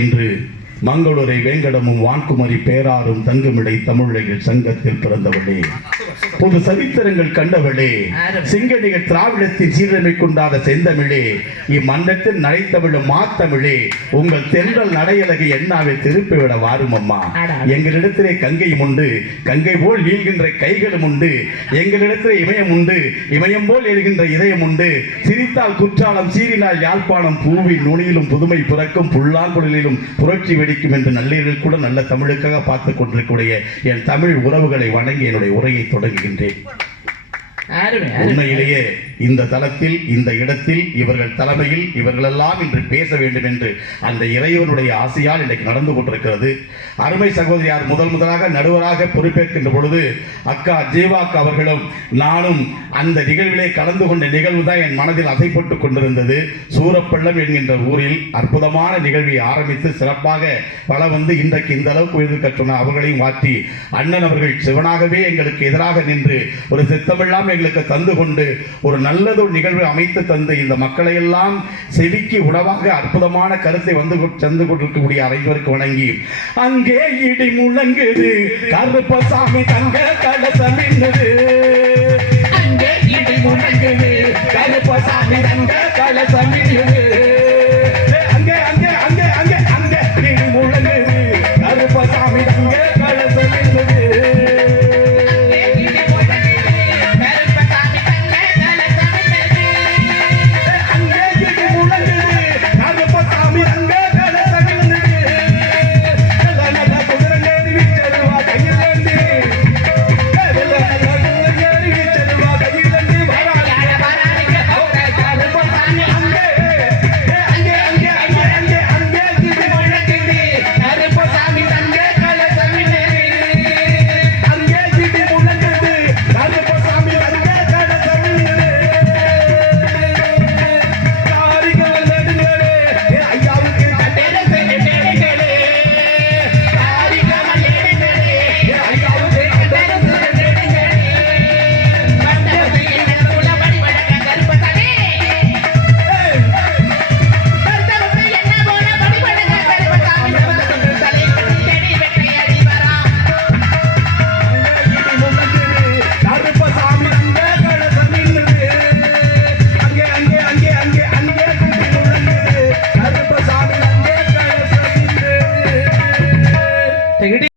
இன்று மங்களூரை வேங்கடமும் வான்குமரி பேராரும் தங்குமிடை தமிழர்கள் சங்கத்தில் பிறந்தவளே, பொது சரித்திரங்கள் கண்டவளே, சிங்கடிகள் திராவிடத்தின் சீரமை கொண்டாத செந்தமிழே, இம்மன்றத்தில் நடைத்தமிழும் மாத்தமிழே, உங்கள் தென்றல் நடையலகை எண்ணாவை திருப்பிவிட வாரும் அம்மா. எங்களிடத்திலே கங்கையும் உண்டு, கங்கை போல் நீள்கின்ற கைகளும் உண்டு, எங்களிடத்திலே இமயம் உண்டு, இமயம் போல் எழுகின்ற இதயம் உண்டு. சிரித்தால் குற்றாலம், சீரினால் யாழ்ப்பாணம், பூவின் நுனியிலும் புதுமை பிறக்கும், புல்லாங்குழலிலும் புரட்சி வெடிக்கும் என்று நல்லீர்கள் கூட நல்ல தமிழுக்காக பார்த்துக் கொண்டிருக்கக்கூடிய என் தமிழ் உறவுகளை வணங்கி என்னுடைய உரையை தொடங்குகின்றேன். உண்மையிலேயே இந்த தளத்தில், இந்த இடத்தில், இவர்கள் தலைமையில் இவர்களெல்லாம் இன்று பேச வேண்டும் என்று அந்த இறைவனுடைய ஆசையால் இன்றைக்கு நடந்து கொண்டிருக்கிறது. அருமை சகோதரியார் முதலாக நடுவராக பொறுப்பேற்கின்ற பொழுது அக்கா ஜீவாக்கா அவர்களும் நானும் அந்த நிகழ்விலே கலந்து கொண்ட நிகழ்வு தான் என் மனதில் அசைப்பட்டுக் கொண்டிருந்தது. சூரப்பள்ளம் என்கின்ற ஊரில் அற்புதமான நிகழ்வை ஆரம்பித்து சிறப்பாக பல வந்து இன்றைக்கு இந்த அளவுக்கு எதிர்க்க சொன்ன அவர்களையும் மாற்றி அண்ணன் அவர்கள் சிவனாகவே எங்களுக்கு எதிராக நின்று ஒரு சித்தமெல்லாம் எங்களுக்கு தந்து கொண்டு ஒரு நல்லதொரு நிகழ்வை அமைத்து தந்து இந்த மக்களை எல்லாம் செவிக்கு உணவாக அற்புதமான கருத்தை வந்து தந்து கொண்டிருக்கக்கூடிய அனைவருக்கு வணங்கி, அங்கே இடி முழங்குது, கருப்பசாமி தங்க கலசமின்னுது, அங்கே இடி முழங்குது, கருப்பசாமி தங்க கலசமின்னுது,